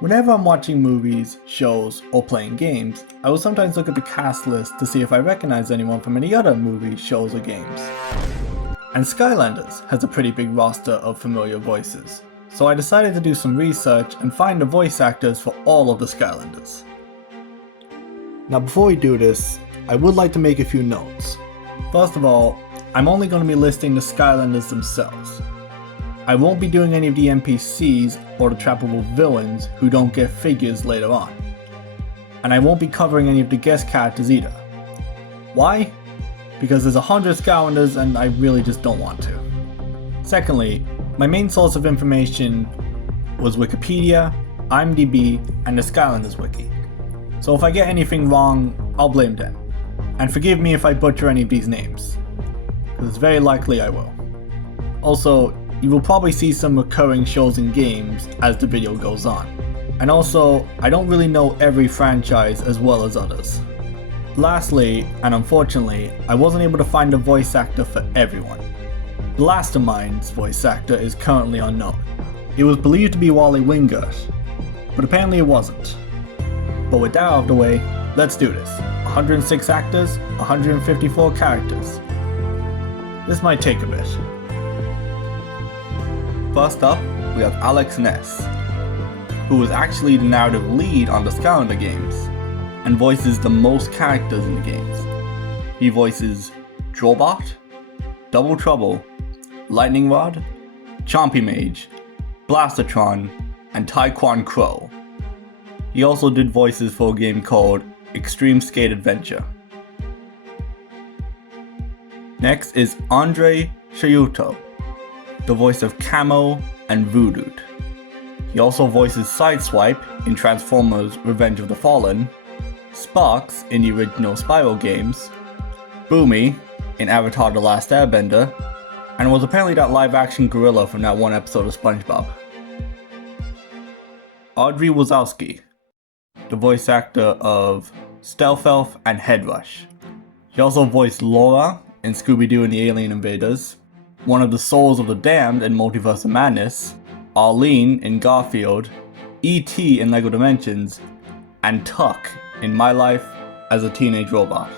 Whenever I'm watching movies, shows, or playing games, I will sometimes look at the cast list to see if I recognize anyone from any other movies, shows, or games. And Skylanders has a pretty big roster of familiar voices, so I decided to do some research and find the voice actors for all of the Skylanders. Now before we do this, I would like to make a few notes. First of all, I'm only going to be listing the Skylanders themselves. I won't be doing any of the NPCs or the trappable villains who don't get figures later on. And I won't be covering any of the guest characters either. Why? Because there's 100 Skylanders and I really just don't want to. Secondly, my main source of information was Wikipedia, IMDb, and the Skylanders wiki. So if I get anything wrong, I'll blame them. And forgive me if I butcher any of these names, because it's very likely I will. Also, you will probably see some recurring shows and games as the video goes on. And also, I don't really know every franchise as well as others. Lastly, and unfortunately, I wasn't able to find a voice actor for everyone. Blastermind's voice actor is currently unknown. It was believed to be Wally Wingert, but apparently it wasn't. But with that out of the way, let's do this. 106 actors, 154 characters. This might take a bit. First up, we have Alex Ness, who was actually the narrative lead on the Skylander games, and voices the most characters in the games. He voices Drawbot, Double Trouble, Lightning Rod, Chompy Mage, Blastertron, and Taekwon Crow. He also did voices for a game called Extreme Skate Adventure. Next is André Sogliuzzo, the voice of Camo and Voodoo. He also voices Sideswipe in Transformers Revenge of the Fallen, Sparks in the original Spyro games, Boomy in Avatar The Last Airbender, and was apparently that live action gorilla from that one episode of SpongeBob. Audrey Wasilewski, the voice actor of Stealth Elf and Headrush. She also voiced Laura in Scooby-Doo and the Alien Invaders, one of the Souls of the Damned in Multiverse of Madness, Arlene in Garfield, E.T. in LEGO Dimensions, and Tuck in My Life as a Teenage Robot.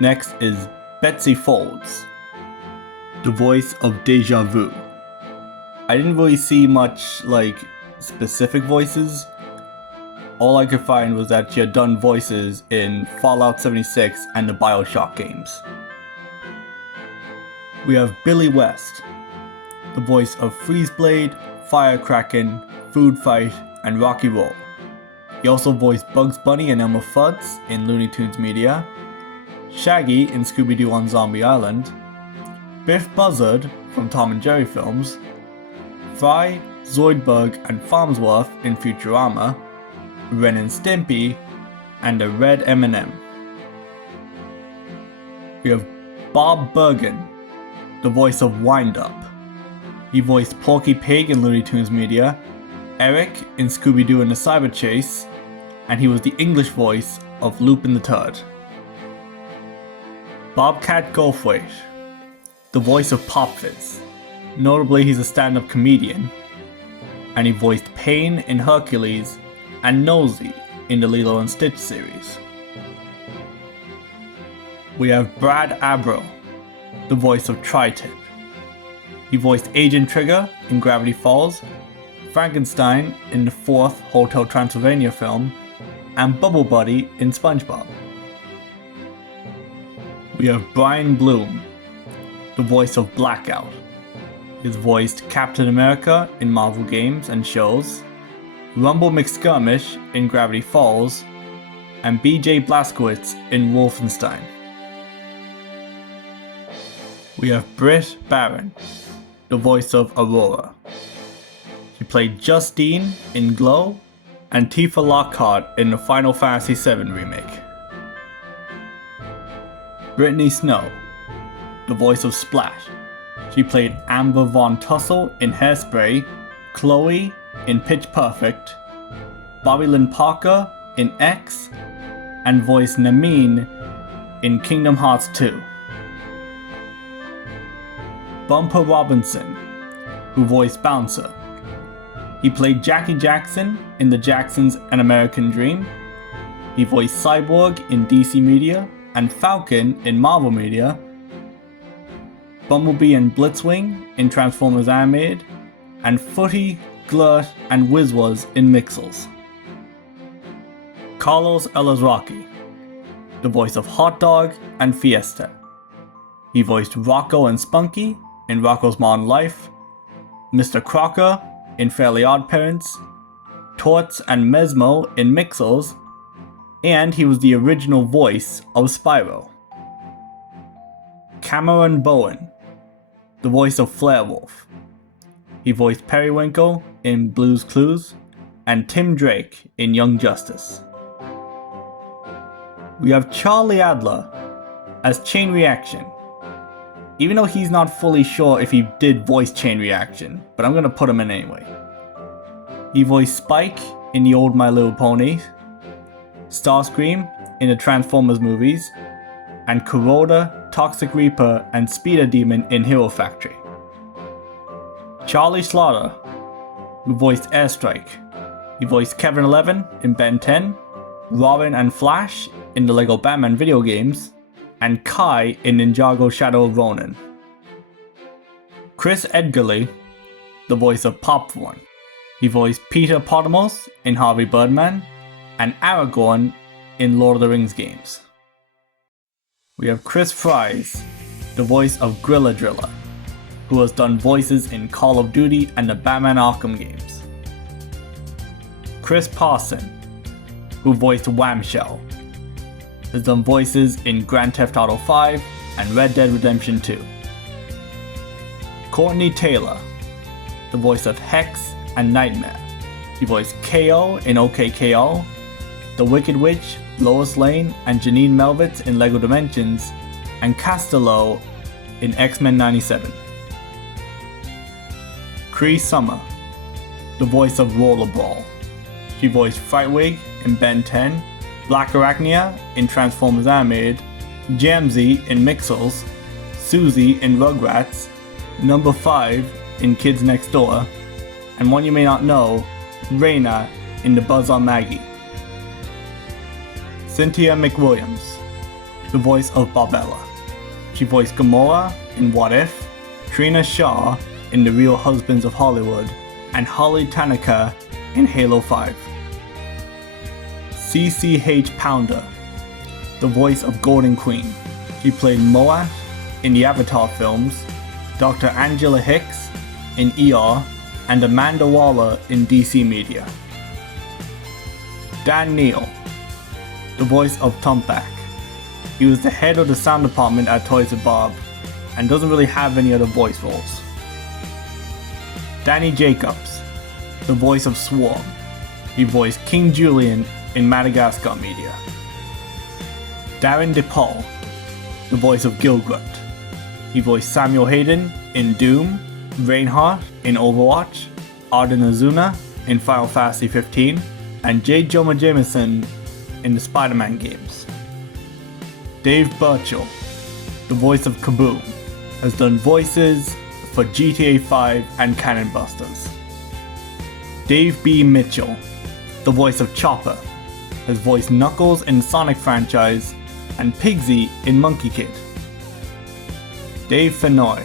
Next is Betsy Foldes, the voice of Deja Vu. I didn't really see much specific voices. All I could find was that she had done voices in Fallout 76 and the BioShock games. We have Billy West, the voice of Freezeblade, Firecracken, Food Fight, and Rocky Roll. He also voiced Bugs Bunny and Elmer Fudd in Looney Tunes Media, Shaggy in Scooby-Doo on Zombie Island, Biff Buzzard from Tom and Jerry films, Fry, Zoidberg, and Farnsworth in Futurama, Ren and Stimpy, and the Red M&M. We have Bob Bergen, the voice of Wind Up. He voiced Porky Pig in Looney Tunes Media, Eric in Scooby-Doo and the Cyber Chase, and he was the English voice of Lupin the Third. Bobcat Goldthwait, the voice of Pop Fizz. Notably, he's a stand-up comedian, and he voiced Pain in Hercules and Nosy in the Lilo and Stitch series. We have Brad Abrell, the voice of Tri-Tip. He voiced Agent Trigger in Gravity Falls, Frankenstein in the 4th Hotel Transylvania film, and Bubble Buddy in SpongeBob. We have Brian Bloom, the voice of Blackout. He's voiced Captain America in Marvel games and shows, Rumble McSkirmish in Gravity Falls, and BJ Blazkowicz in Wolfenstein. We have Britt Baron, the voice of Aurora. She played Justine in Glow and Tifa Lockhart in the Final Fantasy VII remake. Brittany Snow, the voice of Splat. She played Amber Von Tussle in Hairspray, Chloe in Pitch Perfect, Bobby Lynn Parker in X, and voiced Namine in Kingdom Hearts 2. Bumper Robinson, who voiced Bouncer. He played Jackie Jackson in The Jacksons: An American Dream. He voiced Cyborg in DC Media and Falcon in Marvel Media. Bumblebee and Blitzwing in Transformers Animated. And Footy, Glurt, and Wizwaz in Mixels. Carlos Alazraqui, the voice of Hot Dog and Fiesta. He voiced Rocco and Spunky in Rocco's Modern Life, Mr. Crocker in Fairly Odd Parents, Torts and Mesmo in Mixels, and he was the original voice of Spyro. Cameron Bowen, the voice of Flarewolf. He voiced Periwinkle in Blue's Clues, and Tim Drake in Young Justice. We have Charlie Adler as Chain Reaction, even though he's not fully sure if he did voice Chain Reaction, but I'm gonna put him in anyway. He voiced Spike in the old My Little Pony, Starscream in the Transformers movies, and Kuroda, Toxic Reaper, and Speeder Demon in Hero Factory. Charlie Schlatter, who voiced Airstrike. He voiced Kevin 11 in Ben 10, Robin and Flash in the LEGO Batman video games, and Kai in Ninjago Shadow of Ronin. Chris Edgerly, the voice of Popcorn. He voiced Peter Potamos in Harvey Birdman, and Aragorn in Lord of the Rings games. We have Chris Fries, the voice of Grilla Driller, who has done voices in Call of Duty and the Batman Arkham games. Chris Parson, who voiced Whamshell, has done voices in Grand Theft Auto 5 and Red Dead Redemption 2. Courtenay Taylor, the voice of Hex and Nightmare. He voiced KO in OKKO, the Wicked Witch, Lois Lane, and Janine Melvitz in LEGO Dimensions, and Castello in X-Men 97. Cree Summer, the voice of Rollerball. She voiced Frightwig in Ben 10, Black Arachnia in Transformers Animated, Jamsey in Mixels, Susie in Rugrats, Number 5 in Kids Next Door, and one you may not know, Raina in The Buzz on Maggie. Cynthia Mcwilliams, the voice of Barbella. She voiced Gamora in What If, Trina Shaw in The Real Husbands of Hollywood, and Holly Tanaka in Halo 5. C.C.H Pounder, the voice of Golden Queen. She played Moat in the Avatar films, Dr. Angela Hicks in ER, and Amanda Waller in DC Media. Dan Neal, the voice of Tumpback. He was the head of the sound department at Toys R Bob, and doesn't really have any other voice roles. Danny Jacobs, the voice of Swarm. He voiced King Julian in Madagascar Media. Darin De Paul, the voice of Gilgrunt. He voiced Samuel Hayden in Doom, Reinhardt in Overwatch, Arden Azuna in Final Fantasy 15, and J. Jonah Jameson in the Spider-Man games. Dave Burchell, the voice of Kaboom, has done voices for GTA 5 and Cannon Busters. Dave B. Mitchell, the voice of Chopper, has voiced Knuckles in the Sonic franchise and Pigsy in Monkey Kid. Dave Fennoy,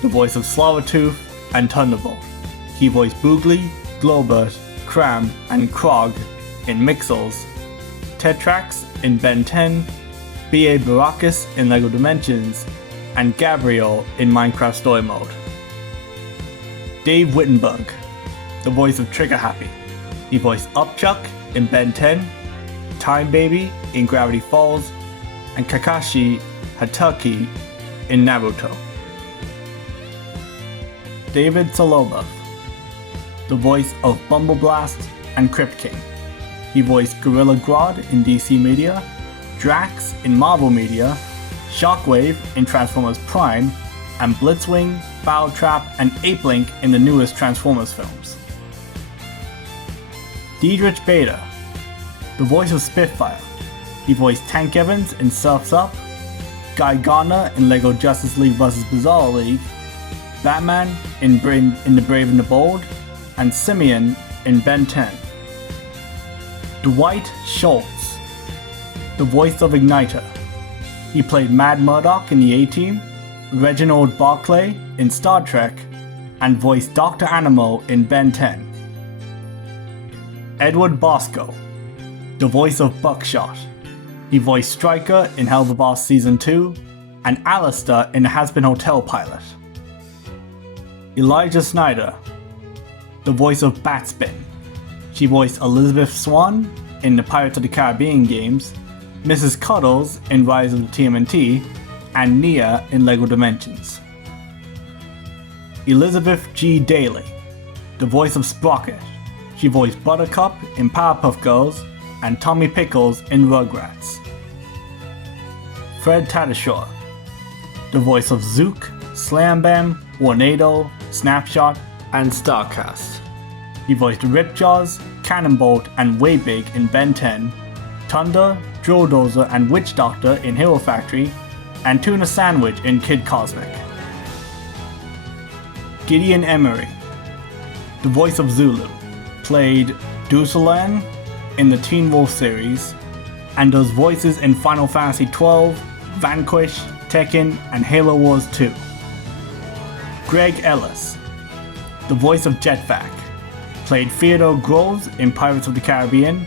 the voice of Slaughtertooth and Thunderbolt. He voiced Boogly, Globert, Cram, and Krog in Mixels, Tetrax in Ben 10, B.A. Baracus in LEGO Dimensions, and Gabriel in Minecraft Story Mode. Dave Wittenberg, the voice of Trigger Happy. He voiced Upchuck in Ben 10, Time Baby in Gravity Falls, and Kakashi Hatake in Naruto. David Solomov, the voice of Bumbleblast and Crypt King. He voiced Gorilla Grodd in DC Media, Drax in Marvel Media, Shockwave in Transformers Prime, and Blitzwing, Battletrap, and Apelink in the newest Transformers films. Diedrich Bader, the voice of Spitfire. He voiced Tank Evans in Surf's Up, Guy Gardner in LEGO Justice League vs. Bizarro League, Batman in The Brave and the Bold, and Simeon in Ben 10. Dwight Schultz, the voice of Igniter. He played Mad Murdock in the A-Team, Reginald Barclay in Star Trek, and voiced Dr. Animal in Ben 10. Edward Bosco, the voice of Buckshot. He voiced Stryker in Helluva Season 2, and Alistair in the Hazbin Hotel pilot. Eliza Schneider, the voice of Batspin. She voiced Elizabeth Swann in the Pirates of the Caribbean games, Mrs. Cuddles in Rise of the TMNT, and Nia in LEGO Dimensions. Elizabeth G. Daly, the voice of Sprocket. She voiced Buttercup in Powerpuff Girls and Tommy Pickles in Rugrats. Fred Tatasciore, the voice of Zook, Slam Bam, Tornado, Snapshot, and Starcast. He voiced Ripjaws, Cannonbolt, and Waybig in Ben 10, Thunder, Drill Dozer, and Witch Doctor in Hero Factory, and Tuna Sandwich in Kid Cosmic. Gideon Emery, the voice of Zulu, played Duslan in the Teen Wolf series, and does voices in Final Fantasy XII, Vanquish, Tekken, and Halo Wars 2. Greg Ellis, the voice of Jetvac, played Theodore Groves in Pirates of the Caribbean,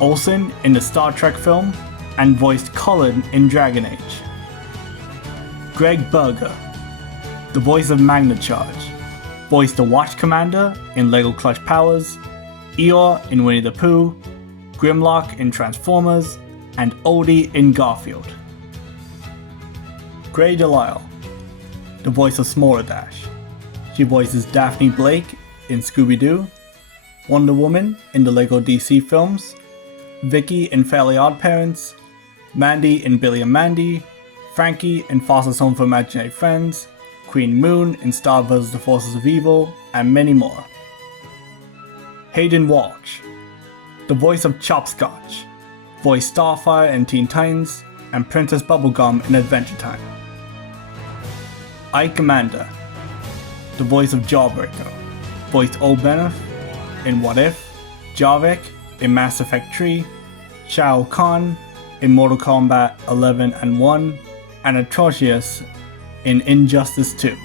Olsen in the Star Trek film, and voiced Cullen in Dragon Age. Gregg Berger, the voice of Magna Charge, voiced the Watch Commander in LEGO Clutch Powers, Eeyore in Winnie the Pooh, Grimlock in Transformers, and Odie in Garfield. Grey Delisle, the voice of Smoradash. She voices Daphne Blake in Scooby-Doo, Wonder Woman in the LEGO DC films, Vicky in Fairly Odd Parents, Mandy in Billy and Mandy, Frankie in Foster's Home for Imaginary Friends, Queen Moon in Star vs. the Forces of Evil, and many more. Hynden Walch, the voice of Chopscotch, voiced Starfire in Teen Titans, and Princess Bubblegum in Adventure Time. Ike Amadi, the voice of Jawbreaker, voiced Old Benef in What If, Javik in Mass Effect 3, Shao Kahn in Mortal Kombat 11 and 1, and Atrocious in Injustice 2.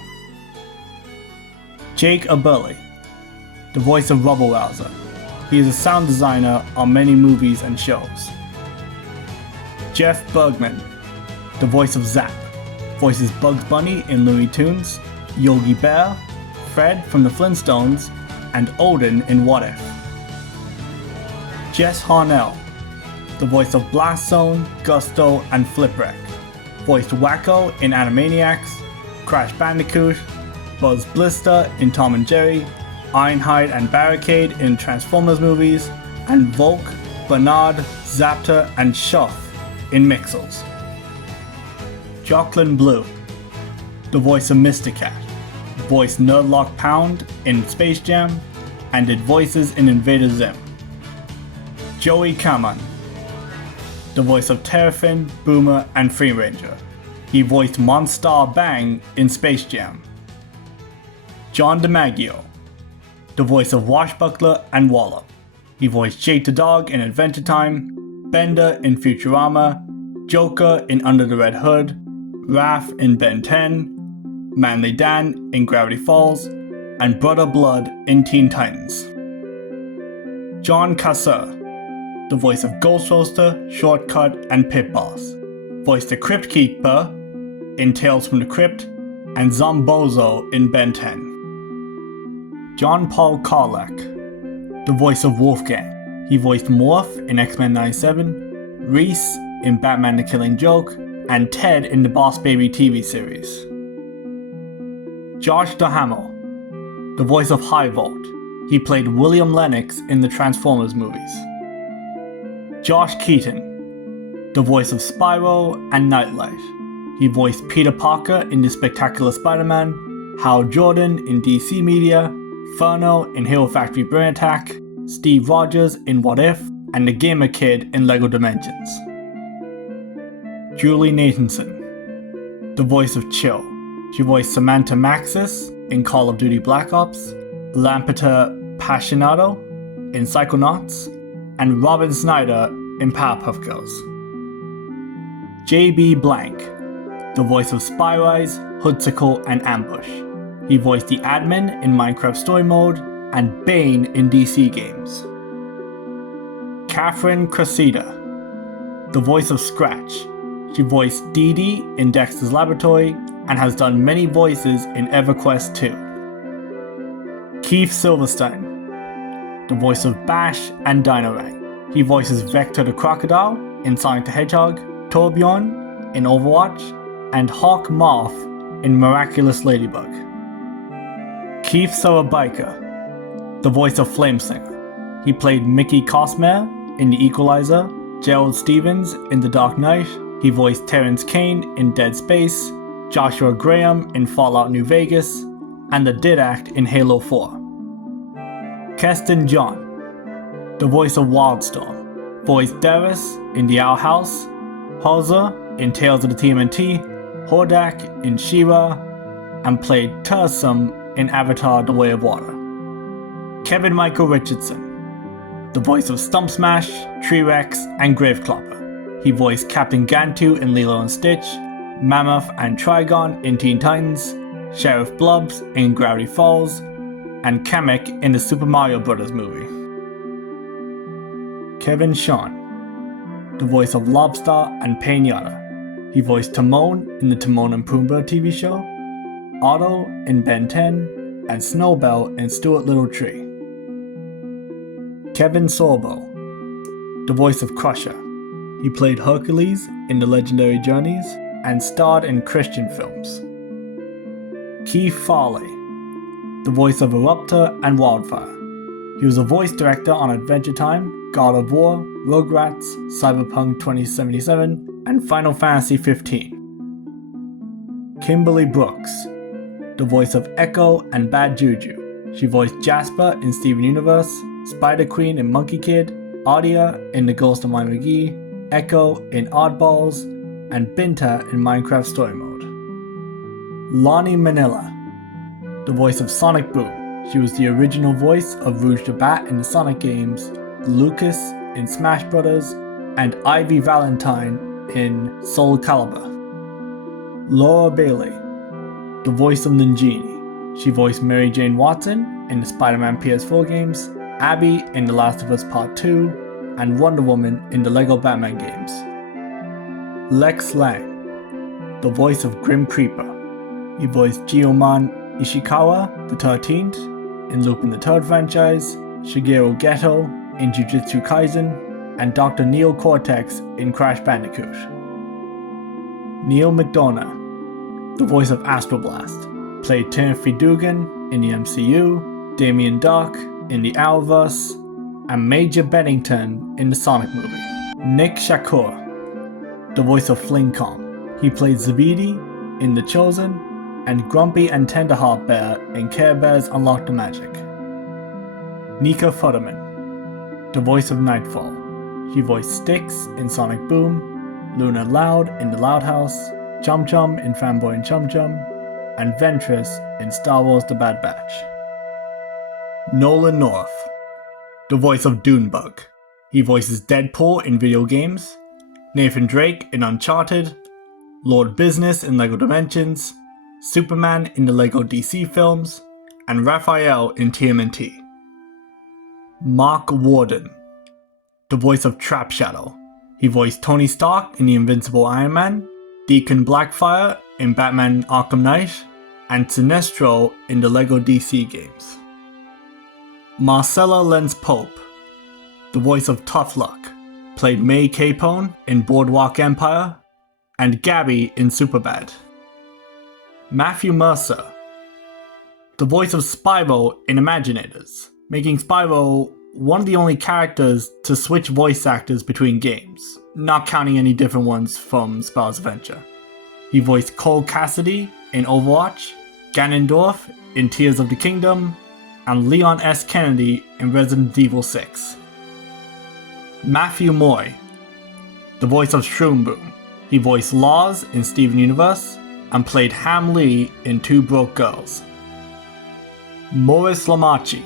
Jake Abrell, the voice of Rubble Rouser. He is a sound designer on many movies and shows. Jeff Bergman, the voice of Zap, voices Bugs Bunny in Looney Tunes, Yogi Bear, Fred from the Flintstones, and Odin in What If. Jess Harnell, the voice of Blast Zone, Gusto, and Flipwreck, voiced Wacko in Animaniacs, Crash Bandicoot, Buzz Blister in Tom and Jerry, Ironhide and Barricade in Transformers movies, and Volk, Bernard, Zaptor, and Shuff in Mixels. Joclyn Blue, the voice of Mr. Cat, voiced Nerdlock Pound in Space Jam, and did voices in Invader Zim. Joey Kaman, the voice of Terrafin, Boomer, and Free Ranger. He voiced Monstar Bang in Space Jam. John DiMaggio, the voice of Washbuckler and Wallop. He voiced Jake the Dog in Adventure Time, Bender in Futurama, Joker in Under the Red Hood, Raph in Ben 10, Manly Dan in Gravity Falls, and Brother Blood in Teen Titans. John Casseur, the voice of Ghost Roaster, Shortcut, and Pit Boss, voiced the Crypt Keeper in Tales from the Crypt, and Zombozo in Ben 10. John Paul Karlak, the voice of Wolfgang. He voiced Morph in X-Men 97, Reese in Batman the Killing Joke, and Ted in the Boss Baby TV series. Josh Duhamel, the voice of High Vault. He played William Lennox in the Transformers movies. Josh Keaton, the voice of Spyro and Nightlight. He voiced Peter Parker in The Spectacular Spider-Man, Hal Jordan in DC Media, Furno in Hero Factory Brain Attack, Steve Rogers in What If, and the Gamer Kid in LEGO Dimensions. Julie Nathanson, the voice of Chill. She voiced Samantha Maxis in Call of Duty Black Ops, Lampeter Passionado in Psychonauts, and Robin Snyder in Powerpuff Girls. J.B. Blank, the voice of Spyrise, Hoodsicle, and Ambush. He voiced the admin in Minecraft Story Mode and Bane in DC games. Kathryn Cressida, the voice of Scratch. She voiced Dee Dee in Dexter's Laboratory and has done many voices in EverQuest 2. Keith Silverstein, the voice of Bash and Dino-Rang. He voices Vector the Crocodile in Sonic the Hedgehog, Torbjorn in Overwatch, and Hawk Moth in Miraculous Ladybug. Keith Sarabica, the voice of Flameslinger. He played Mickey Cosmere in The Equalizer, Gerald Stevens in The Dark Knight. He voiced Terrence Kane in Dead Space, Joshua Graham in Fallout New Vegas, and the Didact in Halo 4. Keston John, the voice of Wildstorm, voiced Darius in The Owl House, Hauser in Tales of the TMNT, Hordak in She-Ra, and played Tursum in Avatar The Way of Water. Kevin Michael Richardson, the voice of Stump Smash, T-Rex, and Graveclopper. He voiced Captain Gantu in Lilo and Stitch, Mammoth and Trigon in Teen Titans, Sheriff Blubbs in Gravity Falls, and Kamek in the Super Mario Bros. Movie. Kevin Shawn, the voice of Lobster and Pinata. He voiced Timon in the Timon and Pumbaa TV show, Otto in Ben 10, and Snowbell in Stuart Little Tree. Kevin Sorbo, the voice of Crusher. He played Hercules in The Legendary Journeys and starred in Christian films. Keith Farley, the voice of Eruptor and Wildfire. He was a voice director on Adventure Time, God of War, Rugrats, Cyberpunk 2077, and Final Fantasy XV. Kimberly Brooks, the voice of Echo and Bad Juju. She voiced Jasper in Steven Universe, Spider Queen in Monkey Kid, Adia in The Ghost of Mine McGee, Echo in Oddballs, and Binta in Minecraft Story Mode. Lonnie Manila, the voice of Sonic Boom. She was the original voice of Rouge the Bat in the Sonic games, Lucas in Smash Bros., and Ivy Valentine in Soul Calibur. Laura Bailey, the voice of Ninjini. She voiced Mary Jane Watson in the Spider-Man PS4 games, Abby in The Last of Us Part 2, and Wonder Woman in the LEGO Batman games. Lex Lang, the voice of Grim Creeper. He voiced Geomon Ishikawa the 13th in Lupin the Third franchise, Shigeru Geto in Jujutsu Kaisen, and Dr. Neo Cortex in Crash Bandicoot. Neil McDonough, the voice of Astro Blast, played Timothy Dugan in the MCU, Damien Dark in the Owlverse, and Major Bennington in the Sonic movie. Nick Shakur, the voice of Flinkom. He played Zabidi in The Chosen, and Grumpy and Tenderheart Bear in Care Bears Unlock the Magic. Nika Futterman, the voice of Nightfall. He voiced Styx in Sonic Boom, Luna Loud in The Loud House, Chum Chum in Fanboy and Chum Chum, and Ventress in Star Wars The Bad Batch. Nolan North, the voice of Dunebug. He voices Deadpool in video games, Nathan Drake in Uncharted, Lord Business in LEGO Dimensions, Superman in the LEGO DC films, and Raphael in TMNT. Mark Warden, the voice of Trap Shadow. He voiced Tony Stark in The Invincible Iron Man, Deacon Blackfire in Batman Arkham Knight, and Sinestro in the LEGO DC games. Marcella Lenz Pope, the voice of Tough Luck, played May Capone in Boardwalk Empire, and Gabby in Superbad. Matthew Mercer, the voice of Spyro in Imaginators, making Spyro one of the only characters to switch voice actors between games, not counting any different ones from Spyro's Adventure. He voiced Cole Cassidy in Overwatch, Ganondorf in Tears of the Kingdom, and Leon S. Kennedy in Resident Evil 6. Matthew Moy, the voice of Shroom Boom. He voiced Laws in Steven Universe, and played Ham Lee in Two Broke Girls. Morris Lamachi,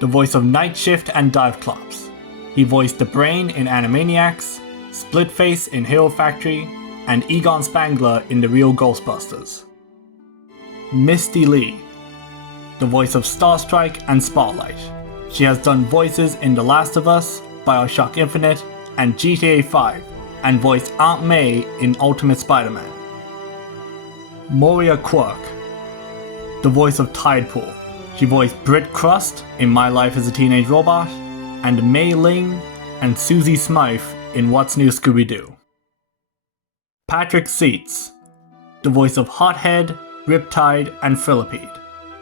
the voice of Night Shift and Diveclops. He voiced the Brain in Animaniacs, Splitface in Hero Factory, and Egon Spangler in The Real Ghostbusters. Misty Lee, the voice of Starstrike and Spotlight. She has done voices in The Last of Us, BioShock Infinite, and GTA 5, and voiced Aunt May in Ultimate Spider-Man. Moria Quirk, the voice of Tidepool. She voiced Britt Crust in My Life as a Teenage Robot, and Mei Ling and Susie Smythe in What's New Scooby-Doo. Patrick Seitz, the voice of Hothead, Riptide, and Philippede.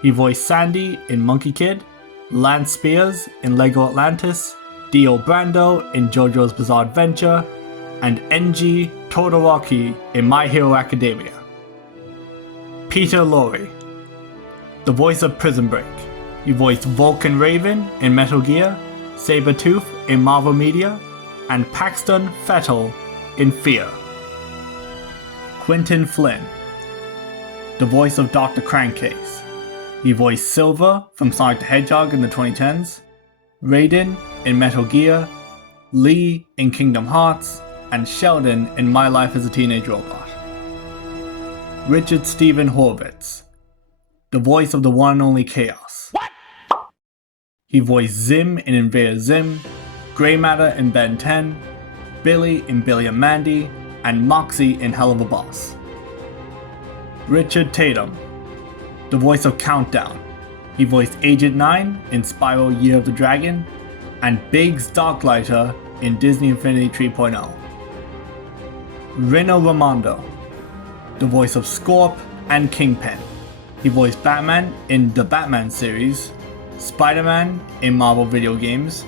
He voiced Sandy in Monkey Kid, Lance Spears in Lego Atlantis, Dio Brando in JoJo's Bizarre Adventure, and Enji Todoroki in My Hero Academia. Peter Lorre, the voice of Prison Break. He voiced Vulcan Raven in Metal Gear, Sabretooth in Marvel Media, and Paxton Fettel in Fear. Quinton Flynn, the voice of Dr. Crankcase. He voiced Silver from Sonic the Hedgehog in the 2010s, Raiden in Metal Gear, Lee in Kingdom Hearts, and Sheldon in My Life as a Teenage Robot. Richard Stephen Horvitz, the voice of the one and only Chaos. What? He voiced Zim in Invader Zim, Grey Matter in Ben 10, Billy in Billy and Mandy, and Moxie in Hell of a Boss. Richard Tatum, the voice of Countdown. He voiced Agent 9 in Spyro Year of the Dragon, and Biggs Darklighter in Disney Infinity 3.0. Rino Ramondo, the voice of Scorp and Kingpin. He voiced Batman in the Batman series, Spider-Man in Marvel video games,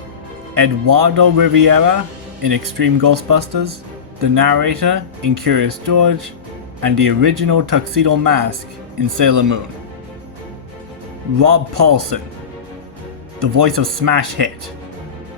Eduardo Riviera in Extreme Ghostbusters, the narrator in Curious George, and the original Tuxedo Mask in Sailor Moon. Rob Paulson, the voice of Smash Hit.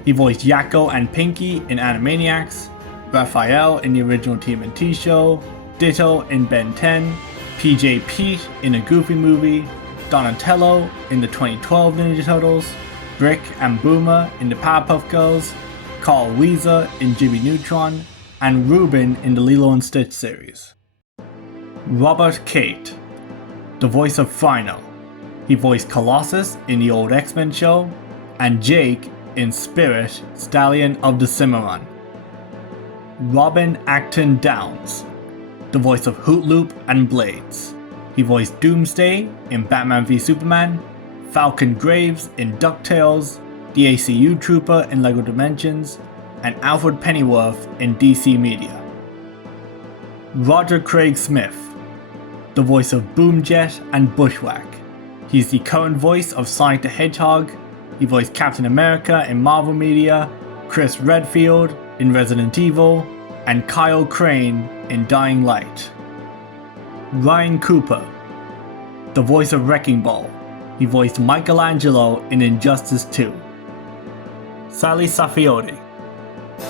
He voiced Yakko and Pinky in Animaniacs, Raphael in the original TMNT show, Ditto in Ben 10, PJ Pete in a Goofy movie, Donatello in the 2012 Ninja Turtles, Brick and Boomer in the Powerpuff Girls, Carl Weezer in Jimmy Neutron, and Ruben in the Lilo and Stitch series. Robert Cate, the voice of Phino. He voiced Colossus in the old X-Men show, and Jake in Spirit, Stallion of the Cimarron. Robin Acton Downs, the voice of Hootloop and Blades. He voiced Doomsday in Batman v Superman, Falcon Graves in DuckTales, the ACU Trooper in LEGO Dimensions, and Alfred Pennyworth in DC Media. Roger Craig Smith, the voice of Boomjet and Bushwhack. He's the current voice of Sonic the Hedgehog. He voiced Captain America in Marvel Media, Chris Redfield in Resident Evil, and Kyle Crane in Dying Light. Ryan Cooper, the voice of Wrecking Ball. He voiced Michelangelo in Injustice 2. Sally Safioti,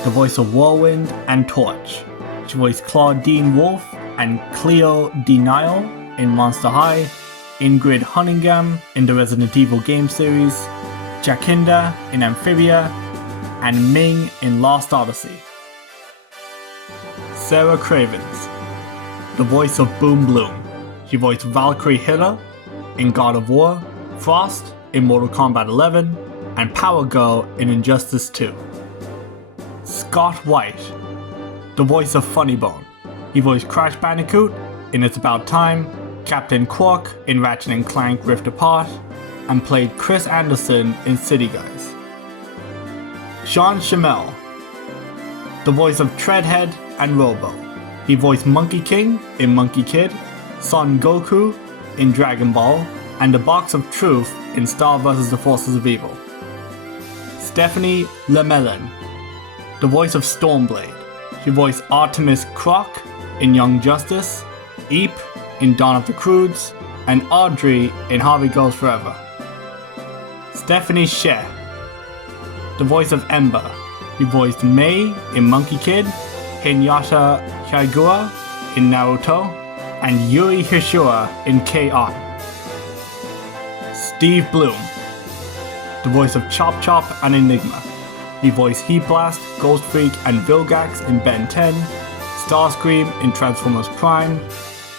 the voice of Whirlwind and Torch. She voiced Claudine Wolfe and Cleo Denial in Monster High, Ingrid Hunningham in the Resident Evil game series, Jacinda in Amphibia, and Ming in Lost Odyssey. Sarah Cravens, the voice of Boom Bloom. She voiced Valkyrie Hiller in God of War, Frost in Mortal Kombat 11, and Power Girl in Injustice 2. Scott White, the voice of Funnybone. He voiced Crash Bandicoot in It's About Time, Captain Quark in Ratchet & Clank Rift Apart, and played Chris Anderson in City Guys. Sean Schemmel, the voice of Treadhead and Robo. He voiced Monkey King in Monkey Kid, Son Goku in Dragon Ball, and the Box of Truth in Star vs. the Forces of Evil. Stephanie Lemelin, the voice of Stormblade. She voiced Artemis Croc in Young Justice, Eep in Dawn of the Croods, and Audrey in Harvey Goes Forever. Stephanie Sheh, the voice of Ember. She voiced Mei in Monkey Kid, Hinata Hyagura in Naruto, and Yuri Hishura in K-On! Steve Bloom, the voice of Chop Chop and Enigma. He voiced Heat Blast, Ghost Freak, and Vilgax in Ben 10, Starscream in Transformers Prime,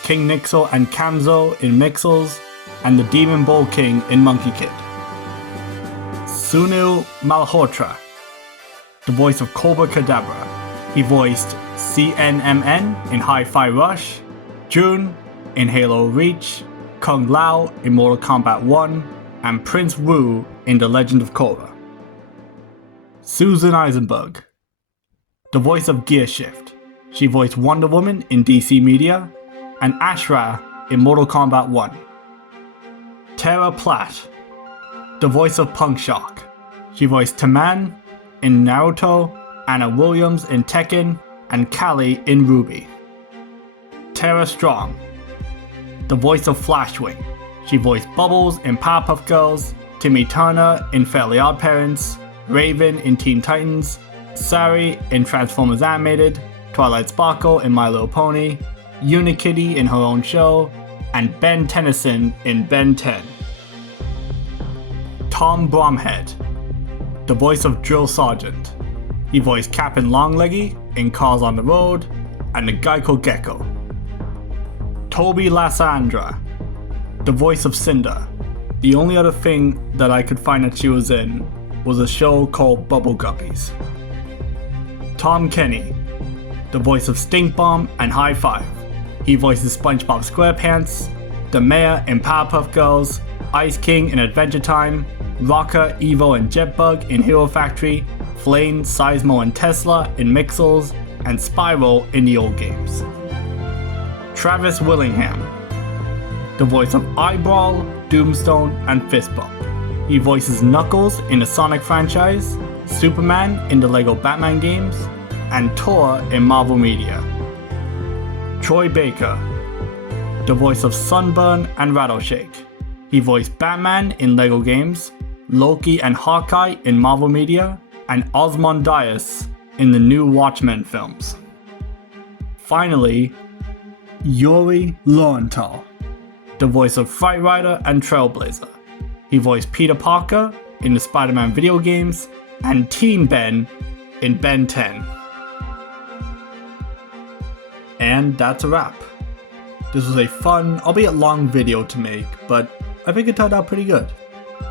King Nixel and Kamzo in Mixels, and the Demon Bull King in Monkey Kid. Sunil Malhotra, the voice of Cobra Kadabra. He voiced CNMN in Hi-Fi Rush, June in Halo Reach, Kung Lao in Mortal Kombat 1, and Prince Wu in The Legend of Korra. Susan Eisenberg, the voice of Gear Shift. She voiced Wonder Woman in DC Media, and Ashra in Mortal Kombat 1. Tara Platt, the voice of Punk Shock. She voiced Taman in Naruto, Anna Williams in Tekken, and Callie in Ruby. Tara Strong, the voice of Flashwing. She voiced Bubbles in Powerpuff Girls, Timmy Turner in Fairly OddParents, Raven in Teen Titans, Sari in Transformers Animated, Twilight Sparkle in My Little Pony, Unikitty in her own show, and Ben Tennyson in Ben 10. Tom Bromhead, the voice of Drill Sergeant. He voiced Captain Longleggy in Cars on the Road, and the Geico Gecko. Toby Lassandra, the voice of Cinder. The only other thing that I could find that she was in was a show called Bubble Guppies. Tom Kenny, the voice of Stink Bomb and High Five. He voices SpongeBob SquarePants, the Mayor in Powerpuff Girls, Ice King in Adventure Time, Rocker, Evo, and Jetbug in Hero Factory, Flame, Seismo, and Tesla in Mixels, and Spyro in the old games. Travis Willingham, the voice of Abrell, Doomstone, and Fistbump. He voices Knuckles in the Sonic franchise, Superman in the LEGO Batman games, and Thor in Marvel Media. Troy Baker, the voice of Sunburn and Rattleshake. He voiced Batman in LEGO games, Loki and Hawkeye in Marvel Media, and Ozymandias in the new Watchmen films. Finally, Yuri Lowenthal, the voice of Fright Rider and Trailblazer. He voiced Peter Parker in the Spider-Man video games, and Teen Ben in Ben 10. And that's a wrap. This was a fun, albeit long video to make, but I think it turned out pretty good.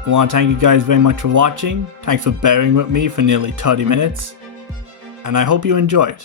I want to thank you guys very much for watching. Thanks for bearing with me for nearly 30 minutes. And I hope you enjoyed.